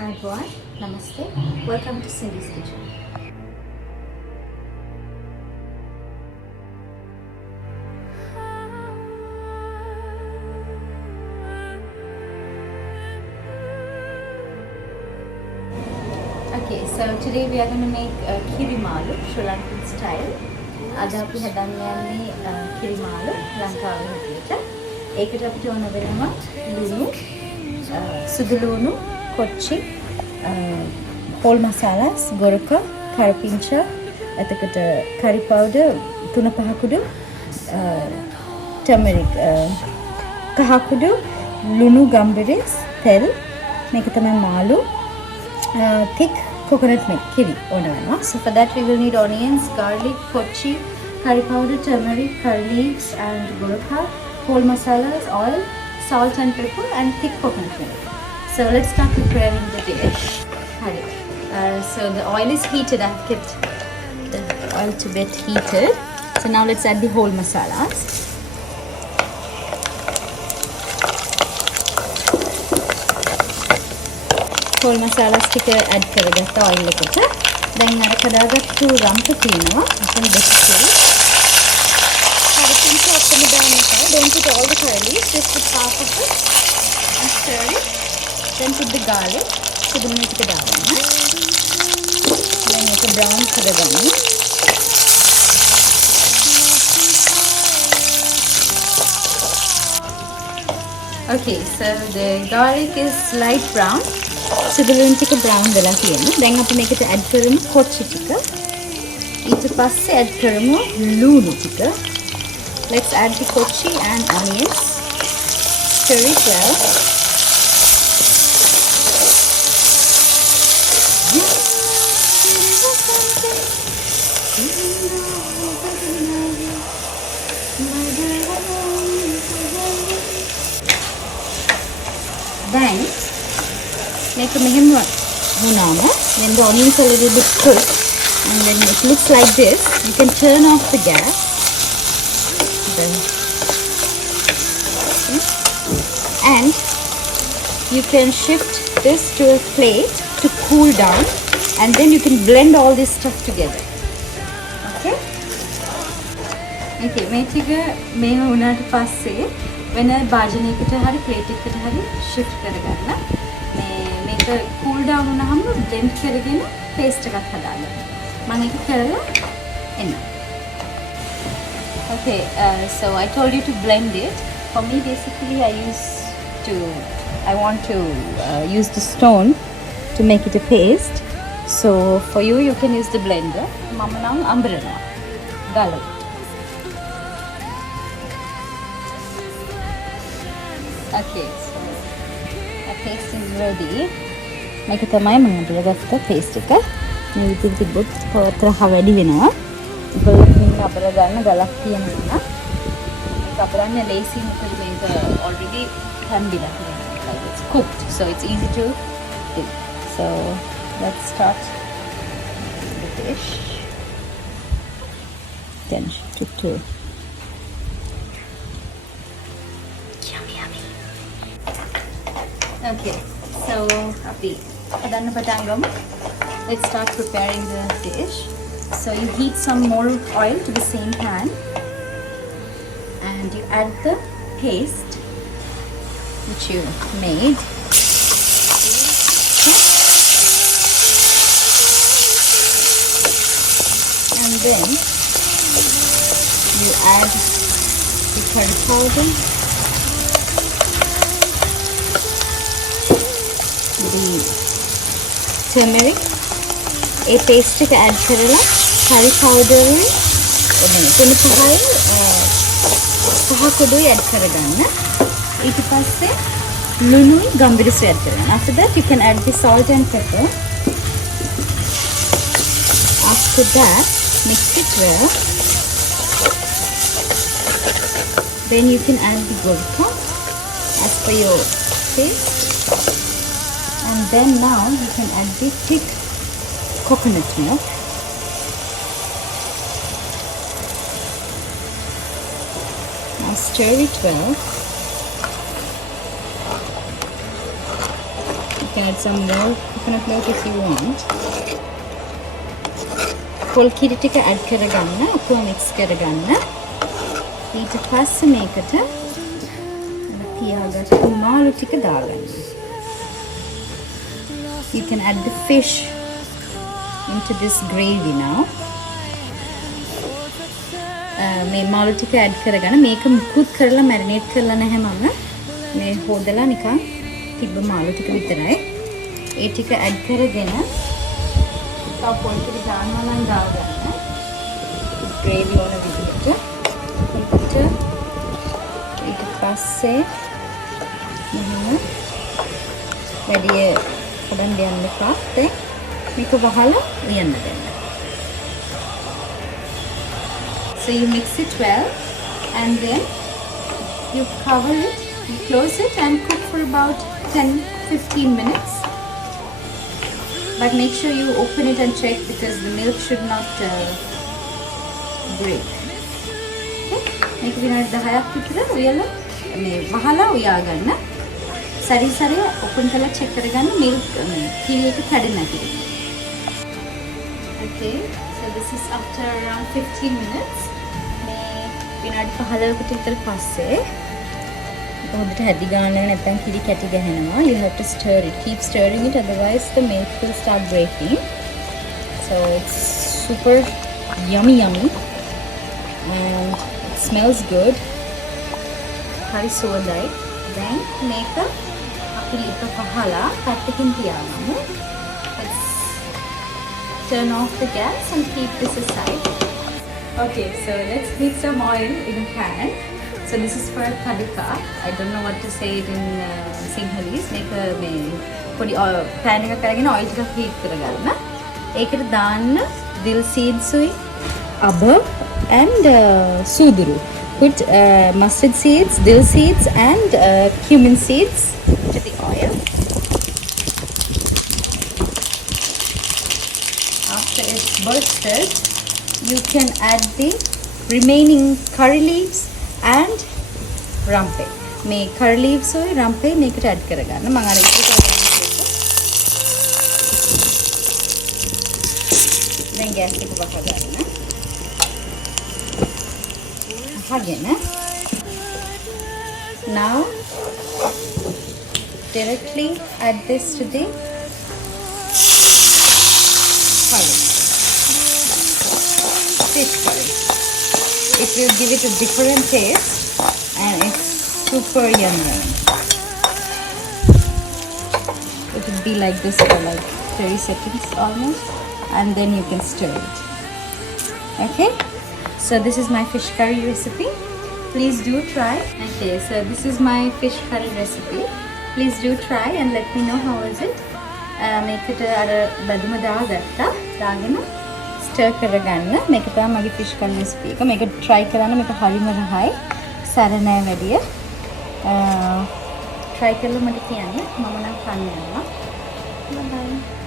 Hi everyone, Namaste. Welcome to Cindy's Kitchen. Okay, so today we are going to make kiri malu, Sri Lankan style. අද අපි හදන්න යන්නේ kiri malu ලංකාවේ හැටියට. ඒකට අපිට ඕන වෙනවා ලුණු, සුදු ලුණු, කොච්චි, whole masalas, ගොරක, කරපිංචා, එතකොට curry powder 3-5 කුඩු, turmeric, කහ කුඩු, ලුණු, ගම්බිරිස්, තෙල්, මේක තමයි මාළු, thick coconut milk kiri ඕන වෙනවා. So for that we will need onions, garlic, kochi, curry powder, turmeric, curry leaves and gorka, whole masalas, oil, salt and pepper and thick coconut milk. So let's start preparing the dish. So the oil is heated. I've kept the oil to get heated. So now let's add the whole masalas. whole masalas ටික add කරගත්ත oil එකට දැන් අර කඩාගත්තු රම්ප තියෙනවා අපෙන් දෙකේ හරියට ඔක්කොම දාන්න එපා. Don't put all the curry leaves, just put half of it and stir it. Then put the garlic. සුදුනේ ටික දාන්න. දැන් ඒක brown කරගන්න. Okay, so the garlic is light brown. සුදුලුණු ටික brown වෙලා තියෙනවා. දැන් අපි මේකට add කරමු කොච්චි ටික. ඊට පස්සේ add කරමු ලුණු ටික. Let's add the kochi and onions. Stir it well. Then make a mehem munama. When the onions are a little bit cooked and when it looks like this, you can turn off the gas. And you can shift this to a plate to cool down, and then you can blend all this stuff together. Okay? Okay, මේ ටික මේ වුණාට පස්සේ වෙන භාජනයකට හරි plate එකකට හරි shift කරගන්න. මේක cool down වුණාම blend කරගෙන paste එකක් හදාගන්න. මම ඒක කරලා එන්න. Okay, so I told you to blend it. For me, basically, I want to use the stone to make it a paste. So for you, you can use the blender. Mama now umbrella, gala. Okay, so our paste is ready. Make it a my umbrella paste. Okay, you will be good for ready වෙනවා. ඉතින් අපල ගන්න ගලක් තියෙනවා. ඒක අපරන්න ලේසි මොකද මේක already හැම්බිලා තියෙනවා. It's cooked, so it's easy to do. So let's start the dish. Then shift it to yummy yummy. Okay, so අපි හදන්න පටන් ගමු. Let's start preparing the dish. So you heat some more oil to the same pan and you add the paste which you made. And then you add the curry powder, the turmeric, a paste එක add කරලා curry powder තුන පහයි පහ කුඩුයි add කරගන්න. ඊට පස්සේ ලුණුයි ගම්බිරිසු add කරගන්න. After that you can add the salt and pepper. After that mix it well. Then you can add the gorka as per your taste. And then now you can add the thick coconut milk. Now stir it well. You can add some more coconut milk if you want. පොල් කිරි ටික add කරගන්න, අපුව mix කරගන්න. ඊට පස්සේ මේකට තියාගත්තු මාළු ටික දාගන්න. You can add the fish into this gravy now. මේ මාළු ටික add කරගන්න. මේක මුකුත් කරලා marinate කරලා නැහැ මම. මේ හොදලා නිකන් තිබ්බ මාළු ටික විතරයි. ඒ ටික add කරගෙන තව පොල් ටික දානවා නම් දාගන්න. gravy ඕන විදිහට. ඊට පස්සේ මෙහෙම වැඩි හොදන්න දෙන්න එපා. මේක වහලා උයන්න දෙන්න. So you mix it well and then you cover it, you close it and cook for about 10-15 minutes. But make sure you open it and check because the milk should not break. මේක විනාඩි 10ක් විතර උයලා මේ වහලා උයා ගන්න. සැරින් සැරේ open කරලා check කරගන්න milk මේ කිරි එක කැඩෙන්නේ නැති. Okay, so this is after around 15 minutes. මේ විනාඩි 15කට විතර පස්සේ හොඳට හැදි ගන්න නැත්නම් කිරි කැටි ගහනවා. You have to stir it. Keep stirring it otherwise the milk will start breaking. So it's super yummy and it smells good. Hari suwadai. Then make a අපිලික පහලා පැත්තකින් තියාගමු. Let's turn off the gas and keep this aside. Okay, so let's heat some oil in a pan. So this is for kadika. I don't know what to say it in Sinhalese. Make a podi pan එක කරගෙන oil ටිකක් heat කරගන්න. ඒකට දාන්න dill seeds උයි අබ and සූදුරු. Put mustard seeds, dill seeds and cumin seeds to the oil. After it's bursted, you can add the remaining curry leaves and rampe. මේ curry leaves or rampe මේකට add කරගන්න. මම අර ඉතින් දැන් gas එක වහගන්න. Again, now directly add this to the curry, fish curry. It will give it a different taste and it's super yummy. It will be like this for like 30 seconds almost and then you can stir it. Okay? So this is my fish curry recipe. Please do try. Okay, so this is my fish curry recipe. Please do try and let me know how is it. මේකට අර බැදුම දාගත්තා. දාගෙන stir කරගන්න. මේක තමයි මගේ fish curry recipe එක. මේක try කරන්න. මේක හරිම රහයි. සැර නෑ වැඩිය. try කරලා මට කියන්න. මම නම් කන්න යනවා. Bye bye.